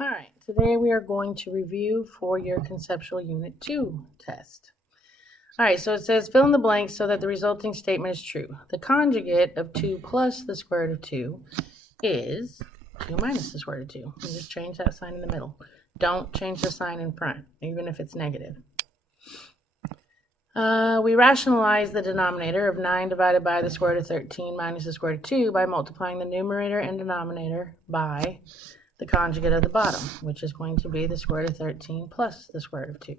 All right, today we are going to review for your conceptual unit 2 test. All right, so it says fill in the blanks so that the resulting statement is true. The conjugate of 2 plus the square root of 2 is 2 minus the square root of 2. You just change that sign in the middle. Don't change the sign in front, even if it's negative. We rationalize the denominator of 9 divided by the square root of 13 minus the square root of 2 by multiplying the numerator and denominator by the conjugate of the bottom, which is going to be the square root of 13 plus the square root of 2.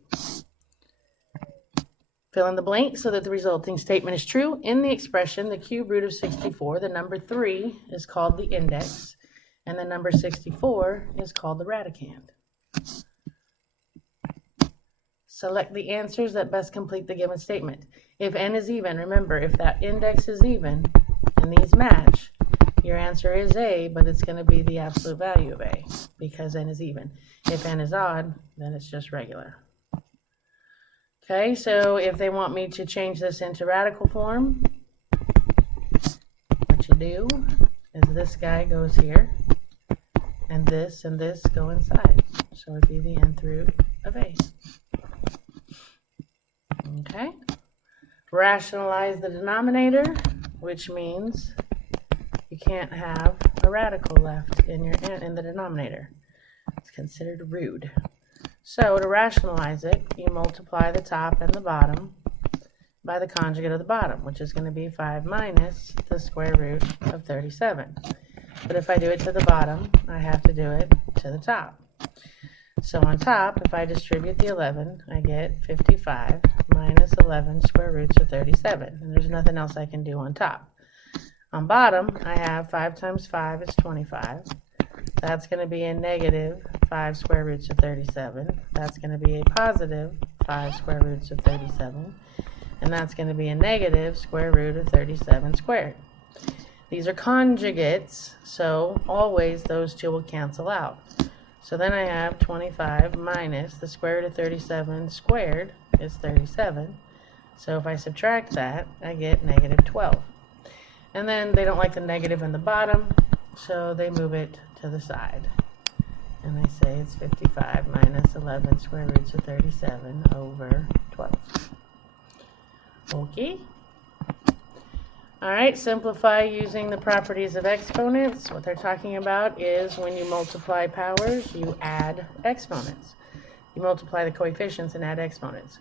Fill in the blank so that the resulting statement is true. In the expression, the cube root of 64, the number 3 is called the index, and the number 64 is called the radicand. Select the answers that best complete the given statement. If n is even, remember, if that index is even and these match, your answer is A, but it's going to be the absolute value of A because n is even. If n is odd, then it's just regular. Okay, so if they want me to change this into radical form, what you do is this guy goes here, and this go inside. So it would be the nth root of A. Okay, rationalize the denominator, which means you can't have a radical left in the denominator. It's considered rude. So to rationalize it, you multiply the top and the bottom by the conjugate of the bottom, which is going to be 5 minus the square root of 37. But if I do it to the bottom, I have to do it to the top. So on top, if I distribute the 11, I get 55 minus 11 square roots of 37. And there's nothing else I can do on top. On bottom, I have 5 times 5 is 25. That's going to be a negative 5 square roots of 37. That's going to be a positive 5 square roots of 37. And that's going to be a negative square root of 37 squared. These are conjugates, so always those two will cancel out. So then I have 25 minus the square root of 37 squared is 37. So if I subtract that, I get negative 12. And then they don't like the negative in the bottom, so they move it to the side. And they say it's 55 minus 11 square roots of 37 over 12. Okay. All right, simplify using the properties of exponents. What they're talking about is when you multiply powers, you add exponents. You multiply the coefficients and add exponents.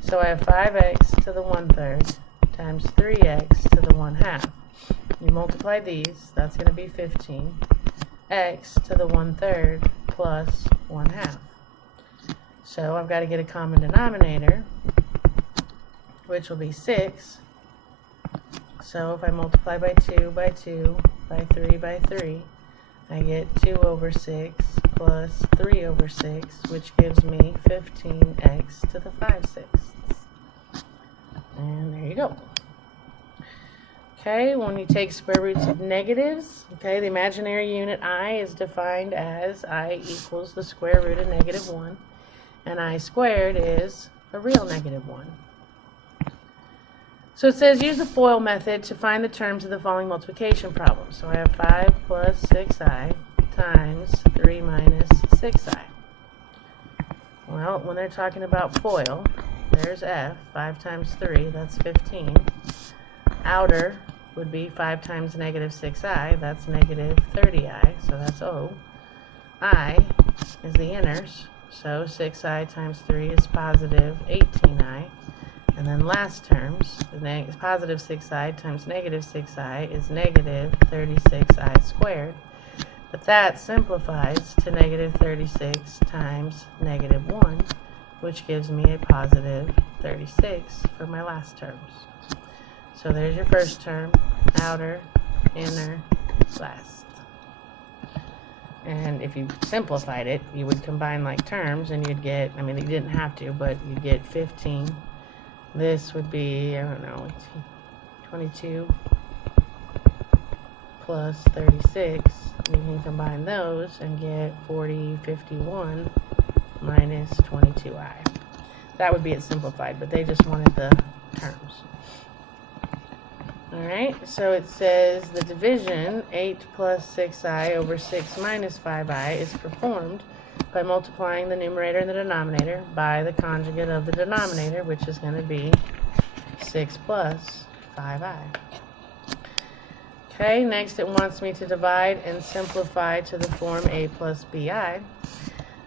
So I have 5x to the 1/3 times 3x to the 1/2. You multiply these, that's going to be 15. X to the 1/3 plus 1/2. So I've got to get a common denominator, which will be 6. So if I multiply by 2, by 2, by 3, by 3, I get 2 over 6 plus 3 over 6, which gives me 15x to the 5/6. And there you go. Okay, when you take square roots of negatives, okay, the imaginary unit I is defined as I equals the square root of negative 1, and I squared is a real negative 1. So it says use the FOIL method to find the terms of the following multiplication problem. So I have 5 plus 6i times 3 minus 6i. Well, when they're talking about FOIL, there's F, 5 times 3, that's 15. Outer would be 5 times negative 6i, that's negative 30i, so that's O. I is the inners, so 6i times 3 is positive 18i. And then last terms, the positive 6i times negative 6i is negative 36i squared. But that simplifies to negative 36 times negative 1, which gives me a positive 36 for my last terms. So there's your first term, outer, inner, last. And if you simplified it, you would combine like terms and you'd get, I mean, you didn't have to, but you'd get 15. This would be, I don't know, 22 plus 36. You can combine those and get 51 minus 22i. That would be it simplified, but they just wanted the terms. Alright, so it says the division 8 plus 6i over 6 minus 5i is performed by multiplying the numerator and the denominator by the conjugate of the denominator, which is going to be 6 plus 5i. Okay, next it wants me to divide and simplify to the form a plus bi.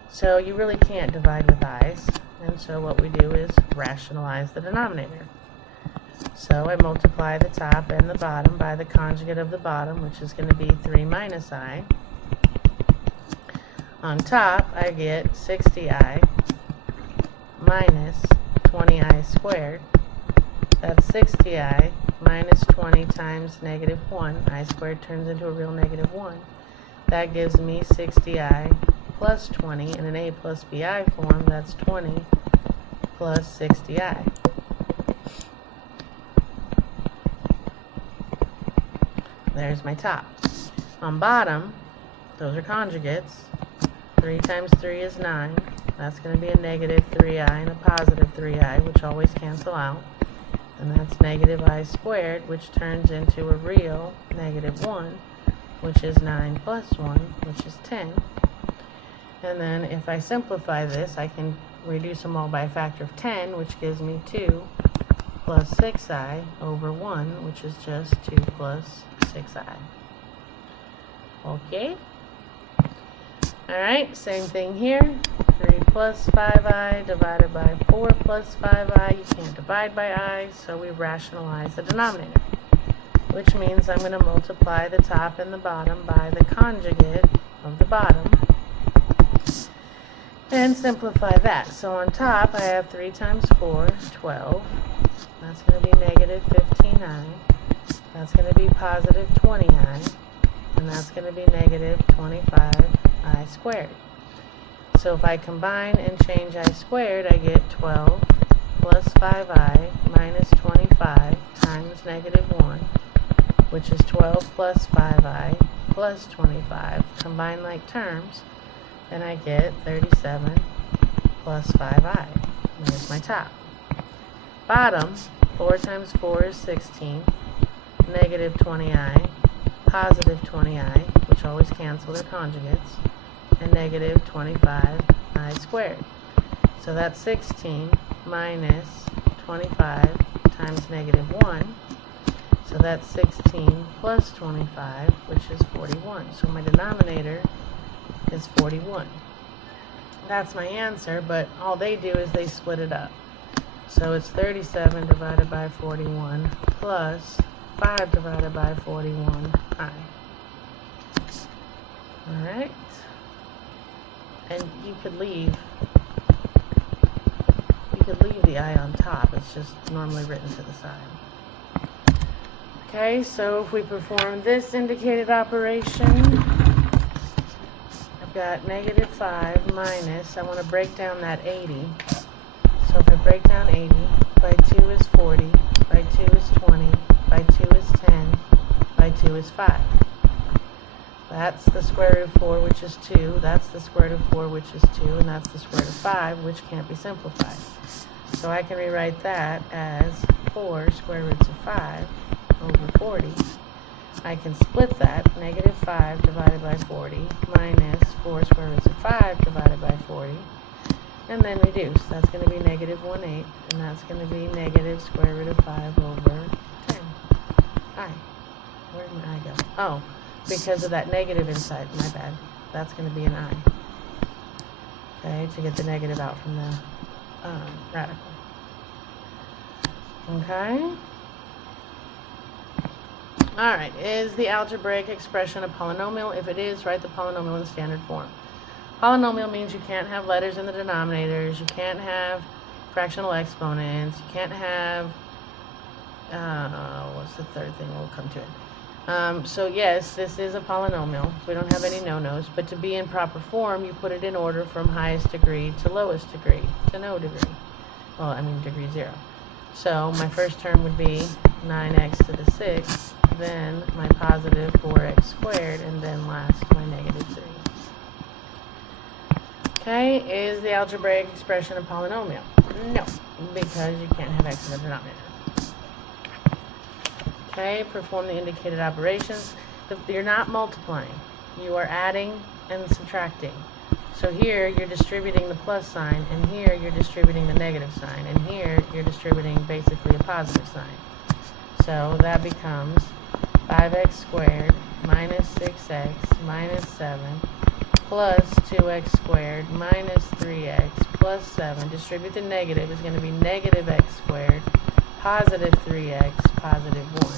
So you really can't divide with i's, and so what we do is rationalize the denominator. So I multiply the top and the bottom by the conjugate of the bottom, which is going to be 3 minus I. On top, I get 60i minus 20i squared. That's 60i minus 20 times negative 1. I squared turns into a real negative 1. That gives me 60i plus 20 in an a plus bi form. That's 20 plus 60i. There's my top. On bottom, those are conjugates. 3 times 3 is 9. That's going to be a negative 3i and a positive 3i, which always cancel out. And that's negative I squared, which turns into a real negative 1, which is 9 plus 1, which is 10. And then if I simplify this, I can reduce them all by a factor of 10, which gives me 2 plus 6i over 1, which is just 2 plus 6i. Okay. Alright, same thing here. 3 plus 5i divided by 4 plus 5i. You can't divide by I, so we rationalize the denominator, which means I'm going to multiply the top and the bottom by the conjugate of the bottom and simplify that. So on top, I have 3 times 4, 12. That's going to be negative 15i. That's going to be positive 20i, and that's going to be negative 25i squared. So if I combine and change I squared, I get 12 plus 5i minus 25 times negative 1, which is 12 plus 5i plus 25. Combine like terms, and I get 37 plus 5i. There's my top. Bottom, 4 times 4 is 16. Negative 20i, positive 20i, which always cancel their conjugates, and negative 25i squared. So that's 16 minus 25 times negative 1. So that's 16 plus 25, which is 41. So my denominator is 41. That's my answer, but all they do is they split it up. So it's 37 divided by 41 plus 5 divided by 41i. Alright. And you could leave the I on top. It's just normally written to the side. Okay, so if we perform this indicated operation, I've got negative 5 minus, I want to break down that 80. So if I break down 80, by 2 is 40, by 2 is 20, by 2 is 10, by 2 is 5. That's the square root of 4, which is 2. That's the square root of 4, which is 2. And that's the square root of 5, which can't be simplified. So I can rewrite that as 4 square roots of 5 over 40. I can split that, negative 5 divided by 40 minus 4 square roots of 5 divided by 40. And then reduce. That's going to be negative 1/8. And that's going to be negative square root of 5 over 10. I. Where did my I go? Oh, because of that negative inside. My bad. That's going to be an I. Okay, to get the negative out from the radical. Okay. Alright, is the algebraic expression a polynomial? If it is, write the polynomial in standard form. Polynomial means you can't have letters in the denominators, you can't have fractional exponents, you can't have, what's the third thing? We'll come to it. So yes, this is a polynomial. We don't have any no-nos, but to be in proper form, you put it in order from highest degree to lowest degree to no degree. Well, I mean degree 0. So my first term would be 9x to the 6th, then my positive 4x squared, and then last my negative 3. Okay, is the algebraic expression a polynomial? No, because you can't have x in the denominator. Okay, perform the indicated operations. You're not multiplying. You are adding and subtracting. So here you're distributing the plus sign, and here you're distributing the negative sign, and here you're distributing basically a positive sign. So that becomes 5x squared minus 6x minus 7 plus 2x squared minus 3x plus 7. Distribute the negative is going to be negative x squared positive 3x positive 1.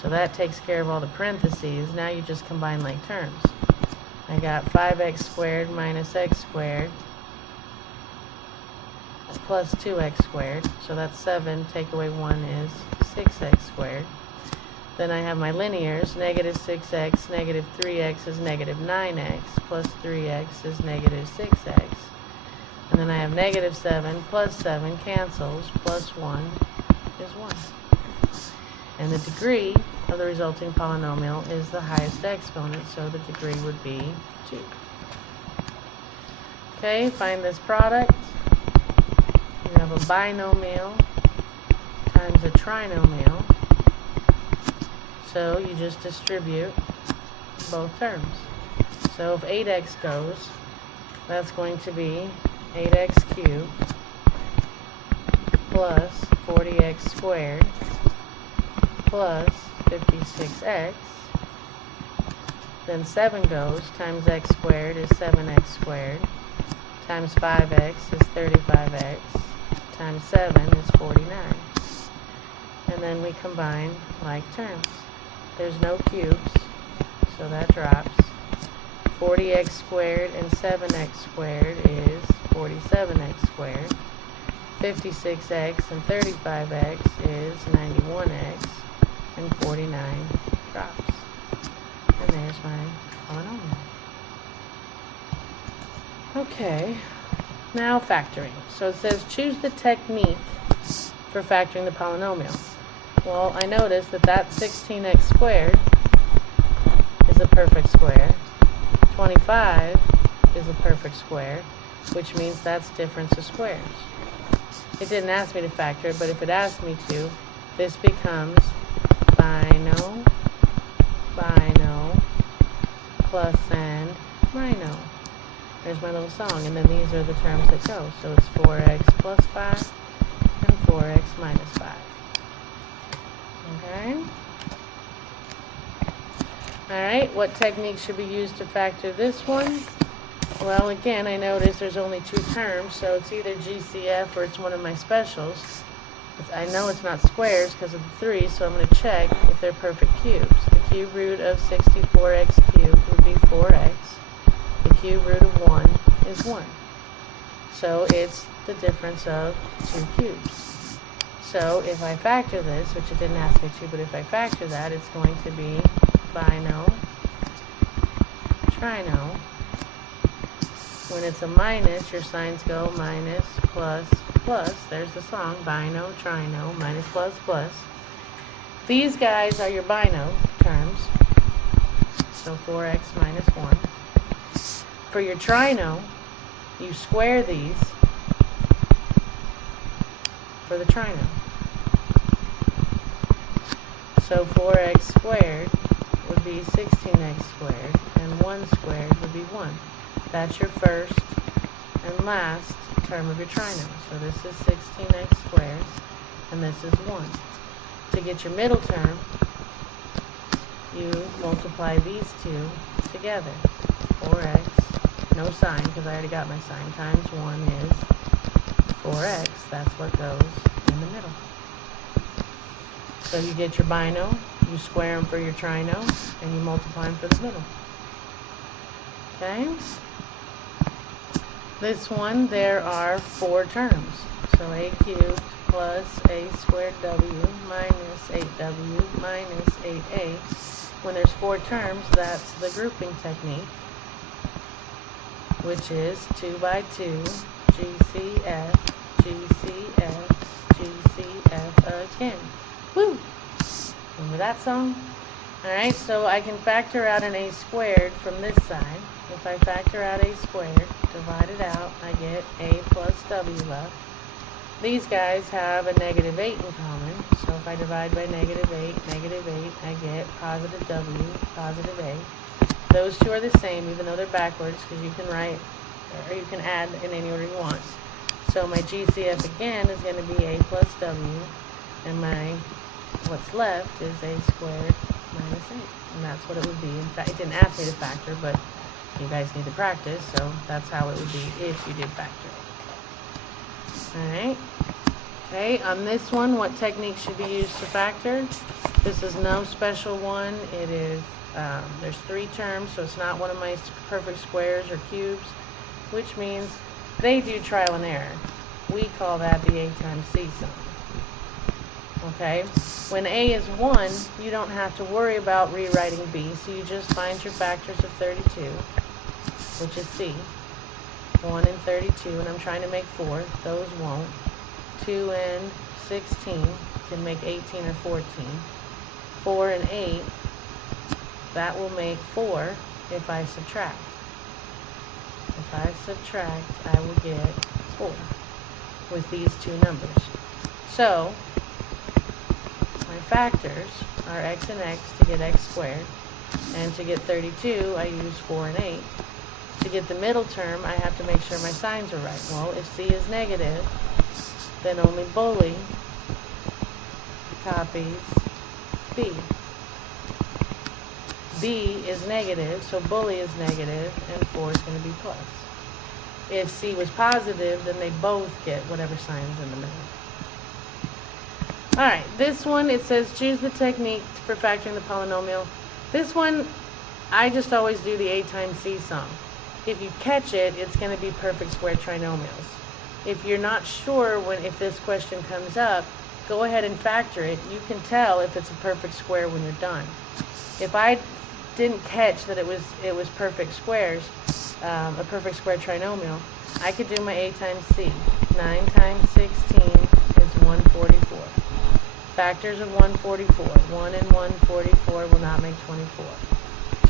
So that takes care of all the parentheses. Now you just combine like terms. I got 5x squared minus x squared plus 2x squared. So that's 7. Take away 1 is 6x squared. Then I have my linears. Negative 6x, negative 3x is negative 9x, plus 3x is negative 6x. And then I have negative 7 plus 7 cancels, plus 1 is 1. And the degree of the resulting polynomial is the highest exponent, so the degree would be 2. Okay, find this product. You have a binomial times a trinomial. So you just distribute both terms. So if 8x goes, that's going to be 8x cubed plus 40x squared plus 56x. Then 7 goes, times x squared is 7x squared, times 5x is 35x, times 7 is 49. And then we combine like terms. There's no cubes, so that drops. 40x squared and 7x squared is 47x squared. 56x and 35x is 91x, and 49 drops. And there's my polynomial. Okay, now factoring. So it says choose the technique for factoring the polynomial. Well, I noticed that 16x squared is a perfect square. 25 is a perfect square, which means that's difference of squares. It didn't ask me to factor it, but if it asked me to, this becomes bino, plus and rhino. There's my little song, and then these are the terms that go. So it's 4x plus 5 and 4x minus 5. Okay. Alright, what technique should be used to factor this one? Well, again, I noticed there's only 2 terms, so it's either GCF or it's one of my specials. I know it's not squares because of the 3, so I'm going to check if they're perfect cubes. The cube root of 64x cubed would be 4x. The cube root of 1 is 1. So it's the difference of 2 cubes. So if I factor this, which it didn't ask me to, but if I factor that, it's going to be bino, trino. When it's a minus, your signs go minus, plus, plus. There's the song, bino, trino, minus, plus, plus. These guys are your bino terms. So 4x minus 1. For your trino, you square these for the trino. So 4x squared would be 16x squared, and 1 squared would be 1. That's your first and last term of your trino. So this is 16x squared, and this is 1. To get your middle term, you multiply these two together. 4x, no sign because I already got my sign, times 1 is 4x. That's what goes in the middle. So you get your bino, you square them for your trino, and you multiply them for the middle. Okay? This one, there are 4 terms. So a cubed plus a squared w minus 8w minus 8a. When there's 4 terms, that's the grouping technique, which is 2 by 2, GCF, GCF, GCF again. Woo! Remember that song? Alright, so I can factor out an a squared from this side. If I factor out a squared, divide it out, I get a plus w left. these guys have a negative 8 in common. So if I divide by negative 8, I get positive W, positive A. Those two are the same, even though they're backwards, because you can write, or you can add in any order you want. So my GCF again is going to be A plus W, and what's left is A squared minus 8. And that's what it would be. In fact, it didn't ask me to factor, but you guys need to practice, so that's how it would be if you did factor. Alright. Okay, on this one, what technique should be used to factor? This is no special one. It is, there's 3 terms, so it's not one of my perfect squares or cubes, which means they do trial and error. We call that the A times C sum. Okay? When A is 1, you don't have to worry about rewriting B, so you just find your factors of 32, which is C. 1 and 32, and I'm trying to make 4. Those won't. 2 and 16 can make 18 or 14. 4 and 8, that will make 4 if I subtract. If I subtract, I will get 4 with these 2 numbers. So, my factors are x and x to get x squared, and to get 32, I use 4 and 8. To get the middle term, I have to make sure my signs are right. Well, if C is negative, then only bully copies B. B is negative, so bully is negative, and 4 is going to be plus. If C was positive, then they both get whatever sign is in the middle. Alright, this one, it says choose the technique for factoring the polynomial. This one, I just always do the A times C sum. If you catch it, it's going to be perfect square trinomials. If you're not sure if this question comes up, go ahead and factor it. You can tell if it's a perfect square when you're done. If I didn't catch that it was perfect squares, a perfect square trinomial, I could do my A times C. 9 times 16 is 144. Factors of 144. 1 and 144 will not make 24.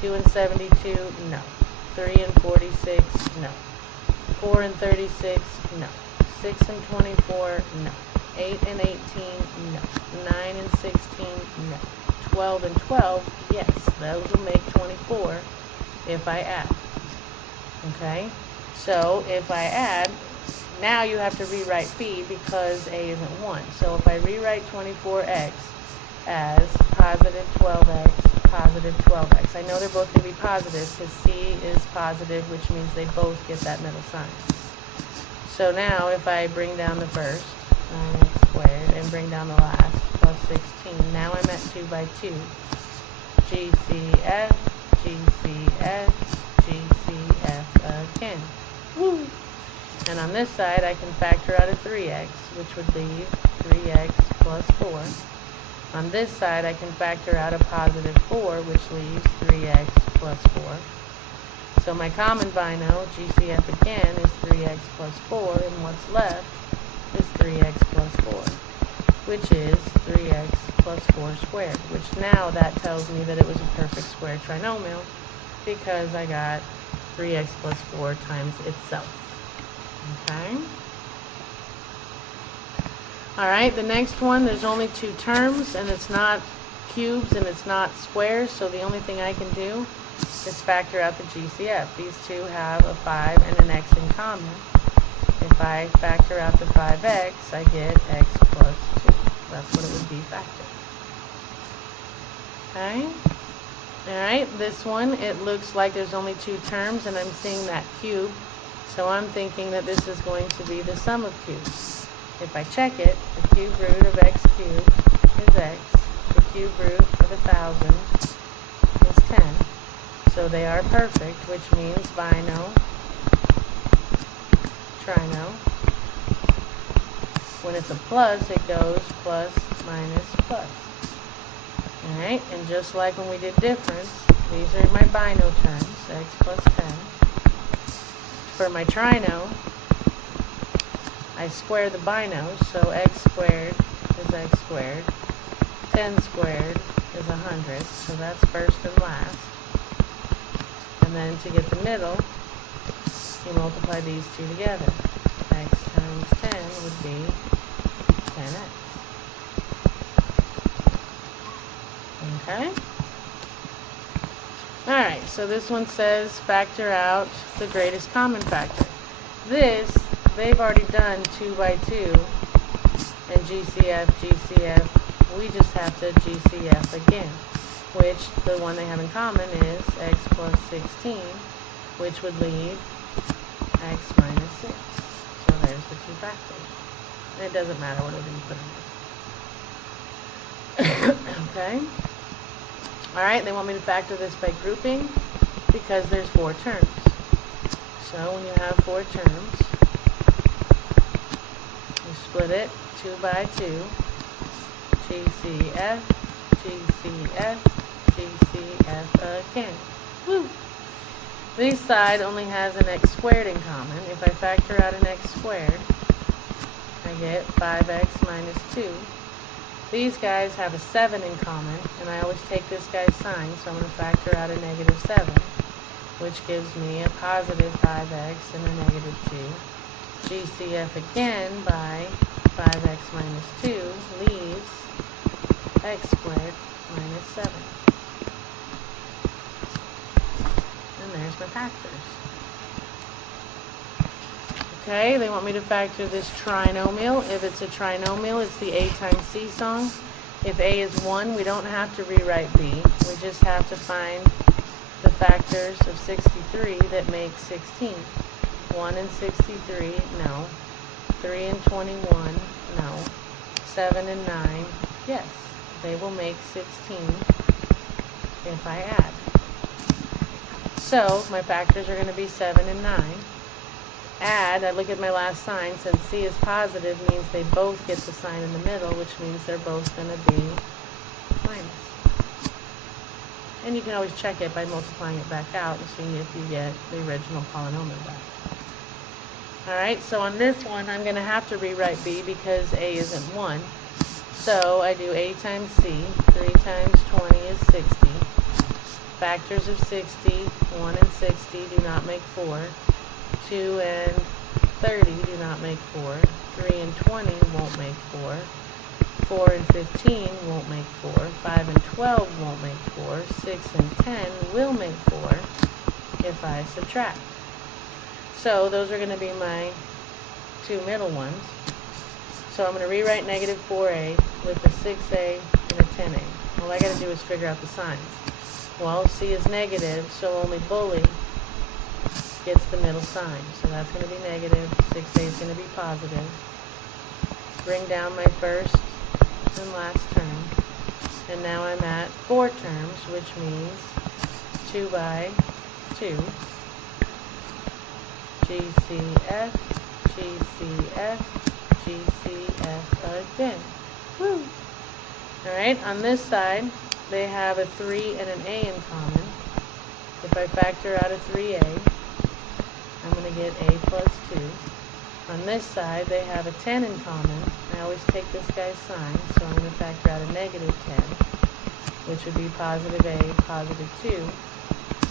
2 and 72, no. 3 and 46, no. 4 and 36, no. 6 and 24, no. 8 and 18, no. 9 and 16, no. 12 and 12, yes, those will make 24 if I add. Okay? So if I add, now you have to rewrite B because A isn't 1. So if I rewrite 24x as positive 12x, positive 12x. I know they're both going to be positive because C is positive, which means they both get that middle sign. So now if I bring down the first, 9x squared, and bring down the last, plus 16, now I'm at 2 by 2. GCF, GCF, GCF again. Woo! And on this side, I can factor out a 3x, which would leave 3x plus 4. On this side, I can factor out a positive 4, which leaves 3x plus 4. So my common bino, GCF again, is 3x plus 4, and what's left is 3x plus 4, which is 3x plus 4 squared, which now that tells me that it was a perfect square trinomial because I got 3x plus 4 times itself. Okay? Alright, the next one, there's only 2 terms, and it's not cubes and it's not squares, so the only thing I can do is factor out the GCF. These two have a 5 and an x in common. If I factor out the 5x, I get x plus 2. That's what it would be factored. Okay? Alright, this one, it looks like there's only 2 terms, and I'm seeing that cube, so I'm thinking that this is going to be the sum of cubes. If I check it, the cube root of x cubed is x. The cube root of 1,000 is 10. So they are perfect, which means bino, trino. When it's a plus, it goes plus, minus, plus. Alright, and just like when we did difference, these are my bino terms, x plus 10. For my trino, I square the binos, so x squared is x squared, 10 squared is 100, so that's first and last. And then to get the middle, you multiply these two together. X times 10 would be 10x. Okay? Alright, so this one says factor out the greatest common factor. This, they've already done 2 by 2 and GCF, GCF. We just have to GCF again, which the one they have in common is x plus 16, which would leave x minus 6. So there's the 2 factors. And it doesn't matter whatever you put in there. Okay? Alright, they want me to factor this by grouping because there's 4 terms. So when you have 4 terms, you split it 2 by 2, GCF, GCF, GCF again. Woo! This side only has an x squared in common. If I factor out an x squared, I get 5x minus 2. These guys have a 7 in common, and I always take this guy's sign, so I'm going to factor out a negative 7, which gives me a positive 5x and a negative 2. GCF again by 5x minus 2 leaves x squared minus 7. And there's my factors. Okay, they want me to factor this trinomial. If it's a trinomial, it's the A times C song. If A is 1, we don't have to rewrite B. We just have to find the factors of 63 that make 16. 1 and 63, no. 3 and 21, no. 7 and 9, yes. They will make 16 if I add. So my factors are going to be 7 and 9. Add, I look at my last sign, since C is positive means they both get the sign in the middle, which means they're both going to be minus. And you can always check it by multiplying it back out and seeing if you get the original polynomial back. Alright, so on this one I'm going to have to rewrite B because A isn't 1. So I do A times C, 3 times 20 is 60. Factors of 60, 1 and 60 do not make 4. 2 and 30 do not make 4. 3 and 20 won't make 4. 4 and 15 won't make 4. 5 and 12 won't make 4. 6 and 10 will make 4 if I subtract. So those are going to be my 2 middle ones. So I'm going to rewrite negative 4a with a 6a and a 10a. All I got to do is figure out the signs. Well, C is negative, so only bully gets the middle sign. So that's going to be negative. 6a is going to be positive. Bring down my first and last term. And now I'm at 4 terms, which means 2 by 2. GCF, GCF, GCF again. Woo! Alright, on this side, they have a 3 and an a in common. If I factor out a 3a, I'm going to get a plus 2. On this side, they have a 10 in common. I always take this guy's sign, so I'm going to factor out a negative 10, which would be positive a, positive 2.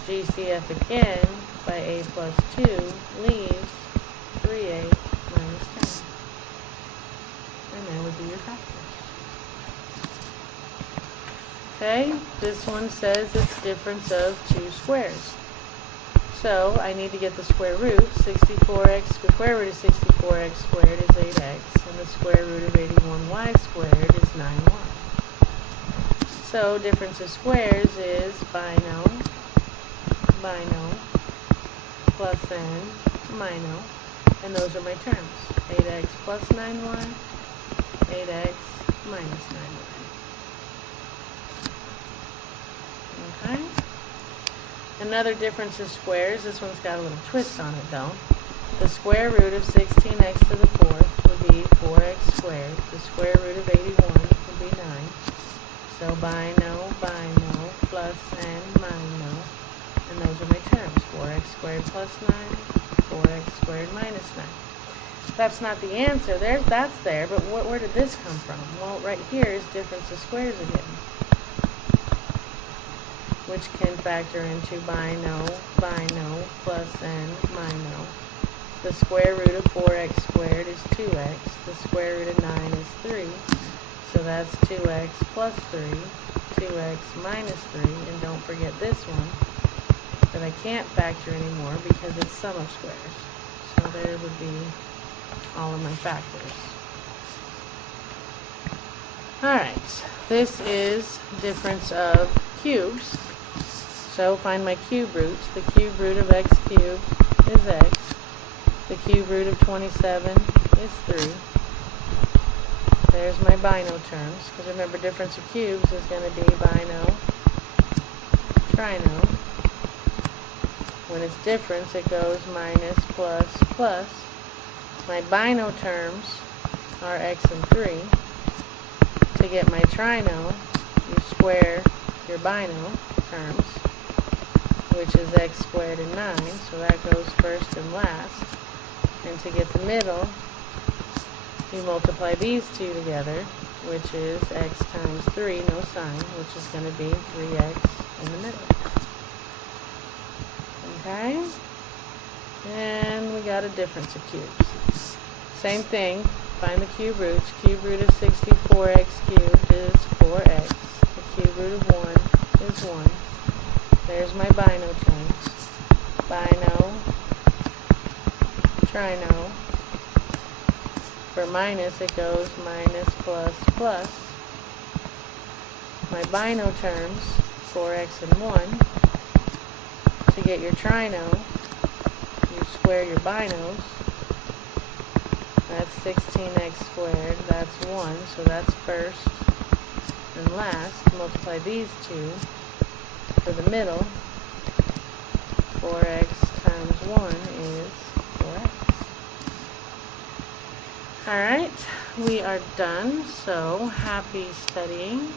GCF again by a plus 2 leaves 3a minus 10. And there would be your factors. Okay, this one says it's difference of 2 squares. So I need to get the square root. 64x, the square root of 64x squared is 8x, and the square root of 81y squared is 9y. So difference of squares is bino, plus n, mino, and those are my terms. 8x plus 9y, 8x minus 9y. Okay. Another difference of squares, this one's got a little twist on it though. The square root of 16x to the 4th would be 4x squared. The square root of 81 would be 9. So bino, plus n, mino. And those are my terms. 4x squared plus 9, 4x squared minus 9. That's not the answer. That's there, but where did this come from? Well, right here is difference of squares again, which can factor into bino, plus n, mino. The square root of 4x squared is 2x. The square root of 9 is 3. So that's 2x plus 3, 2x minus 3, and don't forget this one that I can't factor anymore because it's sum of squares. So there would be all of my factors. Alright, this is difference of cubes. So find my cube roots. The cube root of x cubed is x. The cube root of 27 is 3. There's my bino terms, because remember difference of cubes is going to be bino, trino. When it's difference, it goes minus, plus, plus. My bino terms are x and 3. To get my trino, you square your bino terms, which is x squared and 9, so that goes first and last. And to get the middle, you multiply these two together, which is x times 3, no sign, which is going to be 3x in the middle. Okay? And we got a difference of cubes. Same thing, find the cube roots. Cube root of 64x cubed is 4x. The cube root of 1 is 1. There's my bino terms. Bino, trino. For minus, it goes minus, plus, plus. My bino terms, 4x and 1. To get your trino, you square your binos. That's 16x squared, that's 1, so that's first and last. Multiply these two for the middle. 4x times 1 is 4x. Alright, we are done, so happy studying.